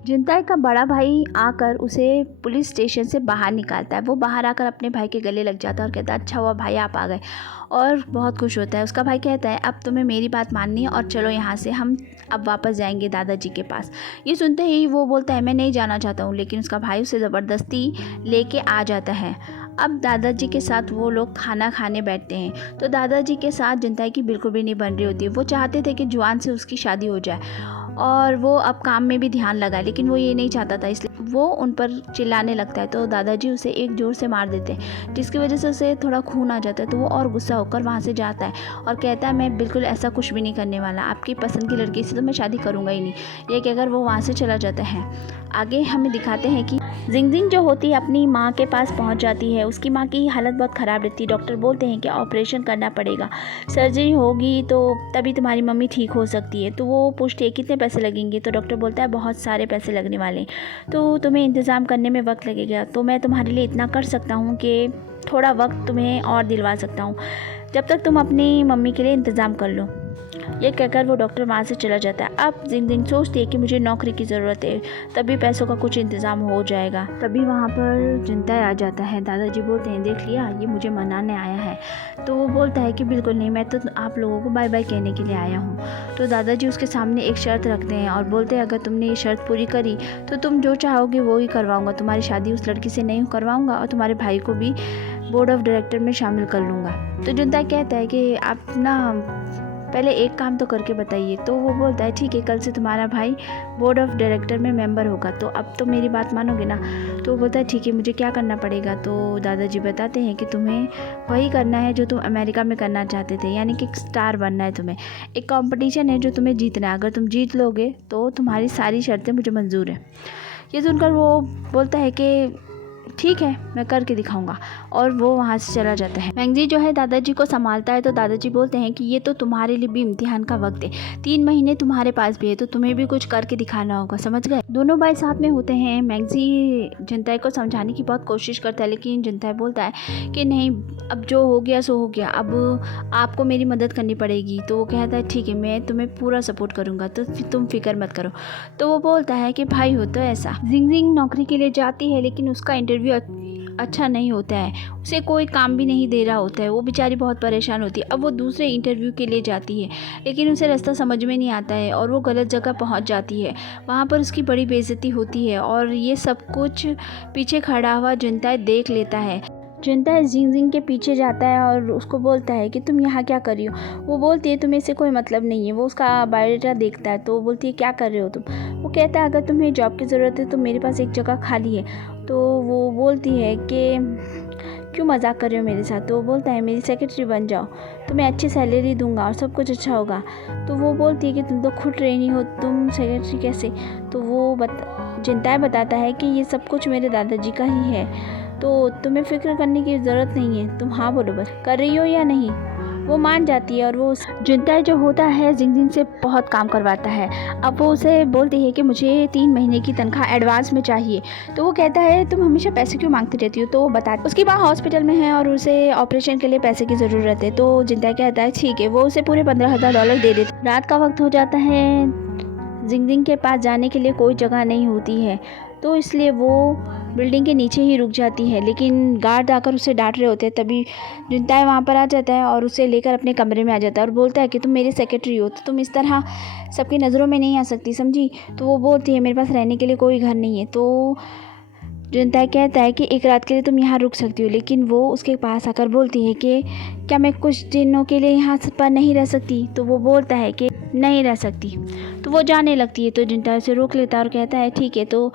जिनताई का बड़ा भाई आकर उसे पुलिस स्टेशन से बाहर निकालता है। वो बाहर आकर अपने भाई के गले लग जाता है और कहता है अच्छा हुआ भाई आप आ गए, और बहुत खुश होता है। उसका भाई कहता है अब तुम्हें मेरी बात माननी है और चलो यहाँ से, हम अब वापस जाएंगे दादाजी के पास। ये सुनते ही वो बोलता है मैं नहीं जाना चाहता हूँ, लेकिन उसका भाई उसे ज़बरदस्ती लेके आ जाता है। अब दादाजी के साथ वो लोग खाना खाने बैठते हैं, तो दादाजी के साथ जिनताई की बिल्कुल भी नहीं बन रही होती है। वो चाहते थे कि जुआन से उसकी शादी हो जाए और वो अब काम में भी ध्यान लगाए, लेकिन वो ये नहीं चाहता था, इसलिए वो उन पर चिल्लाने लगता है। तो दादाजी उसे एक जोर से मार देते हैं, जिसकी वजह से उसे थोड़ा खून आ जाता है। तो वो और गुस्सा होकर वहाँ से जाता है और कहता है मैं बिल्कुल ऐसा कुछ भी नहीं करने वाला, आपकी पसंद की लड़की से तो मैं शादी करूँगा ही नहीं। ये कहकर वो वहाँ से चला जाता है। आगे हमें दिखाते हैं कि जिंगजिंग जो होती है अपनी माँ के पास पहुँच जाती है। उसकी माँ की हालत बहुत ख़राब रहती है। डॉक्टर बोलते हैं कि ऑपरेशन करना पड़ेगा, सर्जरी होगी तो तभी तुम्हारी मम्मी ठीक हो सकती है। तो वो पूछती है कितने पैसे लगेंगे, तो डॉक्टर बोलता है बहुत सारे पैसे लगने वाले हैं, तो तुम्हें इंतज़ाम करने में वक्त लगेगा। तो मैं तुम्हारे लिए इतना कर सकता हूँ कि थोड़ा वक्त तुम्हें और दिलवा सकता हूँ, जब तक तुम अपनी मम्मी के लिए इंतज़ाम कर लो। ये कहकर वो डॉक्टर वहाँ से चला जाता है। अब जिंगजिंग सोचती है कि मुझे नौकरी की ज़रूरत है, तभी पैसों का कुछ इंतज़ाम हो जाएगा। तभी वहाँ पर जिनताई आ जाता है। दादाजी बोलते हैं देख लिया, ये मुझे मनाने आया है। तो वो बोलता है कि बिल्कुल नहीं, मैं तो आप लोगों को बाय बाय कहने के लिए आया हूँ। तो दादाजी उसके सामने एक शर्त रखते हैं और बोलते हैं अगर तुमने ये शर्त पूरी करी तो तुम जो चाहोगे वो ही करवाऊँगा, तुम्हारी शादी उस लड़की से नहीं करवाऊँगा और तुम्हारे भाई को भी बोर्ड ऑफ डायरेक्टर में शामिल कर लूँगा। तो जिनताई कहता है कि आप ना पहले एक काम तो करके बताइए। तो वो बोलता है ठीक है, कल से तुम्हारा भाई बोर्ड ऑफ डायरेक्टर में मेंबर होगा, तो अब तो मेरी बात मानोगे ना। तो वो बोलता है ठीक है, मुझे क्या करना पड़ेगा। तो दादाजी बताते हैं कि तुम्हें वही करना है जो तुम अमेरिका में करना चाहते थे, यानी कि स्टार बनना है तुम्हें। एक कंपटीशन है जो तुम्हें जीतना है, अगर तुम जीत लोगे तो तुम्हारी सारी शर्तें मुझे मंजूर है। ये सुनकर वो बोलता है कि ठीक है, मैं करके दिखाऊंगा, और वो वहाँ से चला जाता है। मैंगजी जो है दादाजी को संभालता है। तो दादाजी बोलते हैं कि ये तो तुम्हारे लिए भी इम्तिहान का वक्त है, 3 महीने तुम्हारे पास भी है, तो तुम्हें भी कुछ करके दिखाना होगा, समझ गए। दोनों भाई साथ में होते हैं। मैंगजी जिनताई को समझाने की बहुत कोशिश करता है, लेकिन जिनताई बोलता है कि नहीं, अब जो हो गया सो हो गया, अब आपको मेरी मदद करनी पड़ेगी। तो वो कहता है ठीक है, मैं तुम्हें पूरा सपोर्ट करूँगा, तो तुम फिक्र मत करो। तो वो बोलता है कि भाई हो तो ऐसा। जिंगजिंग नौकरी के लिए जाती है, लेकिन उसका इंटरव्यू अच्छा नहीं होता है, उसे कोई काम भी नहीं दे रहा होता है। वो बेचारी बहुत परेशान होती है। अब वो दूसरे इंटरव्यू के लिए जाती है, लेकिन उसे रास्ता समझ में नहीं आता है और वो गलत जगह पहुंच जाती है। वहाँ पर उसकी बड़ी बेइज्जती होती है और ये सब कुछ पीछे खड़ा हुआ जिनताई देख लेता है। जिनताई जिंगजिंग के पीछे जाता है और उसको बोलता है कि तुम यहाँ क्या कर रही हो। वो बोलती है तुम्हें इससे कोई मतलब नहीं है। वो उसका बायोडाटा देखता है, तो वो बोलती है क्या कर रहे हो तुम। वो कहता है अगर तुम्हें जॉब की ज़रूरत है तो मेरे पास एक जगह खाली है। तो वो बोलती है कि क्यों मजाक कर रहे हो मेरे साथ। तो वो बोलता है मेरी सेक्रेटरी बन जाओ, तुम्हें अच्छी सैलरी दूंगा और सब कुछ अच्छा होगा। तो वो बोलती है कि तुम तो खुद ट्रेनी हो, तुम सेक्रेटरी कैसे। तो वो जिनताई बताता है कि ये सब कुछ मेरे दादाजी का ही है, तो तुम्हें फिक्र करने की ज़रूरत नहीं है, तुम हाँ बोलो बस, कर रही हो या नहीं। वो मान जाती है और वो जिनताई जो होता है जिंगजिंग से बहुत काम करवाता है। अब वो उसे बोलती है कि मुझे 3 महीने की तनख्वाह एडवांस में चाहिए। तो वो कहता है तुम हमेशा पैसे क्यों मांगती रहती हो। तो वो बताती उसकी माँ हॉस्पिटल में है और उसे ऑपरेशन के लिए पैसे की ज़रूरत है। तो जिनताई कहता है ठीक है, वो उसे पूरे $15,000 दे देती। रात का वक्त हो जाता है, जिंगजिंग के पास जाने के लिए कोई जगह नहीं होती है, तो इसलिए वो बिल्डिंग के नीचे ही रुक जाती है। लेकिन गार्ड आकर उसे डांट रहे होते हैं। तभी जिनताई वहाँ पर आ जाता है और उसे लेकर अपने कमरे में आ जाता है और बोलता है कि तुम मेरी सेक्रेटरी हो, तो तुम इस तरह सबकी नज़रों में नहीं आ सकती, समझी। तो वो बोलती है मेरे पास रहने के लिए कोई घर नहीं है। तो जिनताई कहता है कि एक रात के लिए तुम यहाँ रुक सकती हो, लेकिन वो उसके पास आकर बोलती है कि क्या मैं कुछ दिनों के लिए यहाँ पर नहीं रह सकती। तो वो बोलता है कि नहीं रह सकती। तो वो जाने लगती है। तो जिनताई उसे रोक लेता है और कहता है ठीक है, तो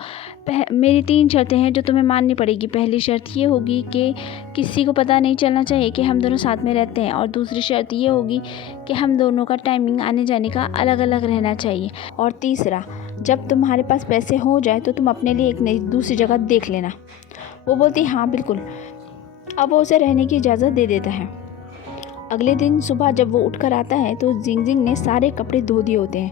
मेरी 3 शर्तें हैं जो तुम्हें माननी पड़ेगी। पहली शर्त ये होगी कि किसी को पता नहीं चलना चाहिए कि हम दोनों साथ में रहते हैं, और दूसरी शर्त ये होगी कि हम दोनों का टाइमिंग आने जाने का अलग अलग रहना चाहिए, और तीसरा जब तुम्हारे पास पैसे हो जाए तो तुम अपने लिए एक नई दूसरी जगह देख लेना। वो बोलती हाँ बिल्कुल। अब वो उसे रहने की इजाज़त दे देता है अगले दिन सुबह जब वो उठकर आता है तो जिंगजिंग ने सारे कपड़े धो दिए होते हैं।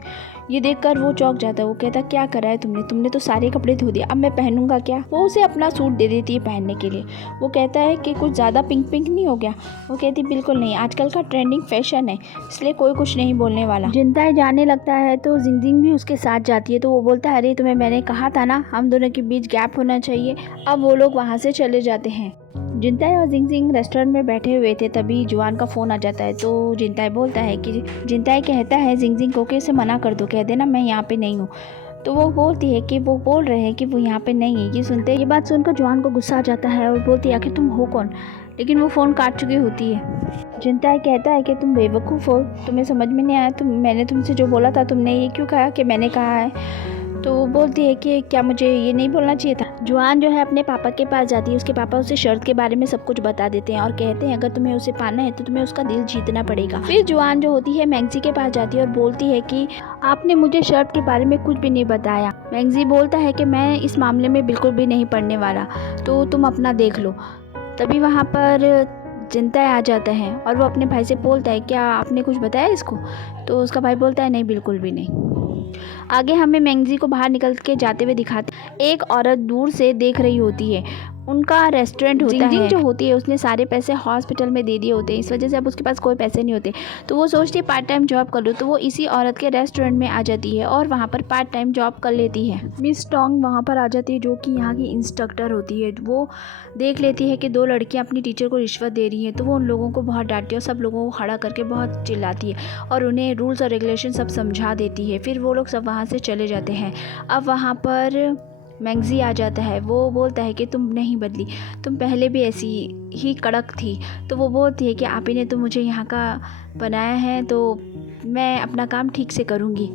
ये देखकर वो चौंक जाता है। वो कहता क्या करा है तुमने तो सारे कपड़े धो दिए, अब मैं पहनूंगा क्या। वो उसे अपना सूट दे देती है पहनने के लिए। वो कहता है कि कुछ ज़्यादा पिंक पिंक नहीं हो गया। वो कहती बिल्कुल नहीं, आजकल का ट्रेंडिंग फैशन है, इसलिए कोई कुछ नहीं बोलने वाला। जिनताई जाने लगता है तो जिंगजिंग भी उसके साथ जाती है। तो वो बोलता है अरे तुम्हें मैंने कहा था ना, हम दोनों के बीच गैप होना चाहिए। अब वो लोग वहाँ से चले जाते हैं। जिनताई और जिंगजिंग रेस्टोरेंट में बैठे हुए थे, तभी जुआन का फ़ोन आ जाता है। तो जिनताई कहता है जिंगजिंग को कि उसे मना कर दो, कह देना मैं यहाँ पे नहीं हूँ। तो वो बोलती है कि वो बोल रहे हैं कि वो यहाँ पे नहीं है। ये बात सुनकर जुआन को गुस्सा आ जाता है और बोलती है आखिर तुम हो कौन। लेकिन वो फ़ोन काट चुकी होती है। जिनताई कहता है कि तुम बेवकूफ़ हो, तुम्हें समझ में नहीं आया, मैंने तुमसे जो बोला था तुमने ये क्यों कहा कि मैंने कहा है। तो वो बोलती है कि क्या मुझे ये नहीं बोलना चाहिए था। जुआन जो है अपने पापा के पास जाती है। उसके पापा उसे शर्त के बारे में सब कुछ बता देते हैं और कहते हैं अगर तुम्हें उसे पाना है तो तुम्हें उसका दिल जीतना पड़ेगा। फिर जुआन जो होती है मैंगजी के पास जाती है और बोलती है कि आपने मुझे शर्त के बारे में कुछ भी नहीं बताया। मैंगजी बोलता है कि मैं इस मामले में बिल्कुल भी नहीं पढ़ने वाला, तो तुम अपना देख लो। तभी वहाँ पर जिनताई आ जाता है और वो अपने भाई से बोलता है क्या आपने कुछ बताया इसको। तो उसका भाई बोलता है नहीं, बिल्कुल भी नहीं। आगे हमें मैंगजी को बाहर निकल के जाते हुए दिखाते। एक औरत दूर से देख रही होती है। उनका रेस्टोरेंट होता है। जिंगजिंग जो होती है उसने सारे पैसे हॉस्पिटल में दे दिए होते हैं, इस वजह से अब उसके पास कोई पैसे नहीं होते। तो वो सोचती है पार्ट टाइम जॉब कर लो। तो वो इसी औरत के रेस्टोरेंट में आ जाती है और वहाँ पर पार्ट टाइम जॉब कर लेती है। मिस टोंग वहाँ पर आ जाती है जो कि यहाँ की इंस्ट्रक्टर होती है। वो देख लेती है कि दो लड़कियाँ अपनी टीचर को रिश्वत दे रही हैं। तो वो उन लोगों को बहुत डांटती है और सब लोगों को खड़ा करके बहुत चिल्लाती है और उन्हें रूल्स और रेगुलेशन सब समझा देती है। फिर वो लोग सब वहाँ से चले जाते हैं। अब वहाँ पर मैंगजी आ जाता है। वो बोलता है कि तुम नहीं बदली, तुम पहले भी ऐसी ही कड़क थी। तो वो बोलती है कि आप ही ने तो मुझे यहाँ का बनाया है, तो मैं अपना काम ठीक से करूँगी।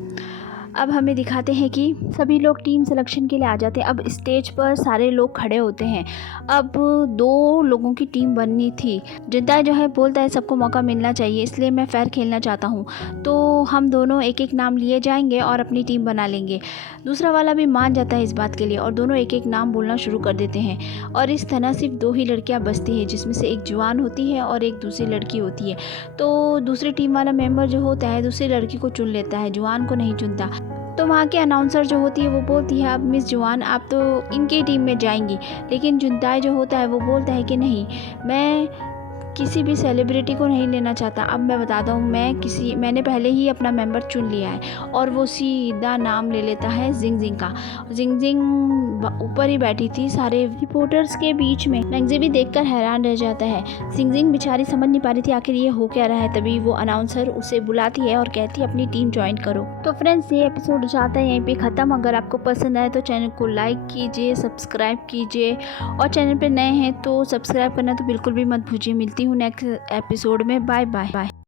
अब हमें दिखाते हैं कि सभी लोग टीम सिलेक्शन के लिए आ जाते हैं। अब स्टेज पर सारे लोग खड़े होते हैं। अब 2 लोगों की टीम बननी थी। जिनताई जो है बोलता है सबको मौका मिलना चाहिए, इसलिए मैं फेयर खेलना चाहता हूँ। तो हम दोनों एक एक नाम लिए जाएंगे और अपनी टीम बना लेंगे। दूसरा वाला भी मान जाता है इस बात के लिए और दोनों एक एक नाम बोलना शुरू कर देते हैं। और इस तरह सिर्फ 2 ही लड़कियाँ बचती हैं, जिसमें से एक जुआन होती है और एक दूसरी लड़की होती है। तो दूसरी टीम वाला मेंबर जो होता है दूसरी लड़की को चुन लेता है, जुआन को नहीं चुनता। तो वहाँ के अनाउंसर जो होती है वो बोलती है अब मिस जुआन आप तो इनकी टीम में जाएंगी। लेकिन जिनताई जो होता है वो बोलता है कि नहीं, मैं किसी भी सेलिब्रिटी को नहीं लेना चाहता। अब मैं बताता हूँ, मैंने पहले ही अपना मेंबर चुन लिया है। और वो सीधा नाम ले लेता है जिंगजिंग का। जिंगजिंग ऊपर ही बैठी थी सारे रिपोर्टर्स के बीच में। मैंगजी भी देखकर हैरान रह जाता है। जिंगजिंग बेचारी समझ नहीं पा रही थी आखिर ये हो क्या रहा है। तभी वो अनाउंसर उसे बुलाती है और कहती है अपनी टीम ज्वाइन करो। तो फ्रेंड्स ये एपिसोड जाता है यहीं पे ख़त्म। अगर आपको पसंद आए तो चैनल को लाइक कीजिए, सब्सक्राइब कीजिए और चैनल पे नए हैं तो सब्सक्राइब करना तो बिल्कुल भी मत भूलिए। मिलती हूँ नेक्स्ट एपिसोड में। Bye bye.